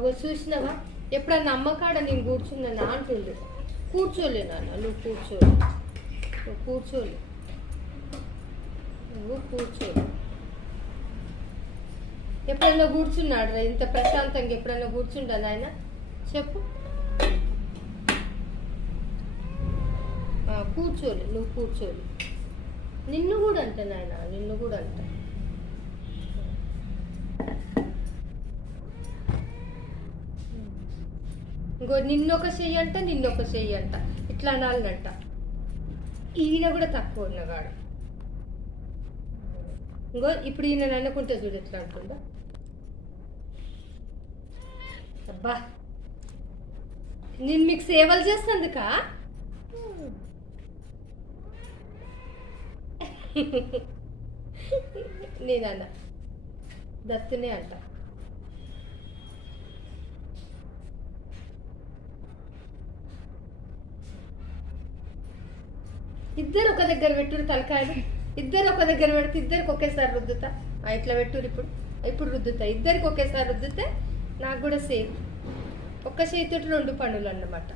అవి చూసినావా ఎప్పుడన్నా అమ్మకాడ నేను కూర్చున్నా అంటుండే. కూర్చోలే నాన్న, నువ్వు కూర్చోలే, నువ్వు కూర్చోలే, నువ్వు కూర్చోలే. ఎప్పుడైనా కూర్చున్నాడు రా ఇంత ప్రశాంతంగా? ఎప్పుడైనా కూర్చుండా నాయన చెప్పు? కూర్చోలే, నువ్వు కూర్చోలే. నిన్ను కూడా అంట నాయన, నిన్ను కూడా అంట. ఇంకో నిన్నొక చెయ్యి అంట, నిన్నొక చెయ్యి అంట, ఇట్లా అనాలంట. ఈయన కూడా తక్కువ ఉన్నగాడు. ఇంకో ఇప్పుడు ఈయన అనుకుంటే చూడు ఎట్లా అంటుందా. అబ్బా నేను మీకు సేవలు చేస్తందుకా? నేనన్నా దత్తునే అంట. ఇద్దరు ఒక దగ్గర పెట్టురు తలకాయలు, ఇద్దరు ఒక దగ్గర పెడితే ఇద్దరికి ఒకేసారి రుద్దుతా. ఇట్లా పెట్టురు, ఇప్పుడు రుద్దుతా. ఇద్దరికి ఒకేసారి రుద్దుతే నాకు కూడా సేమ్. ఒక్క చేతితో 2 పనులు అన్నమాట.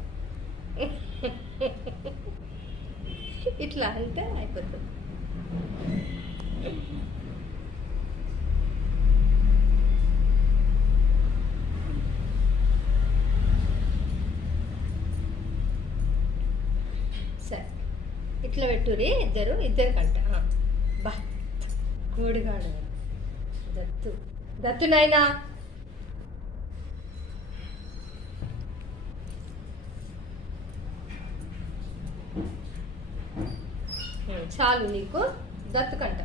ఇట్లా అంటే అయిపోతుంది. సరే ఇట్లా పెట్టురి ఇద్దరికంట. బా కోడిగాడు దత్తు, దత్తు నాయనా. చాలు నీకు దత్తుకంట.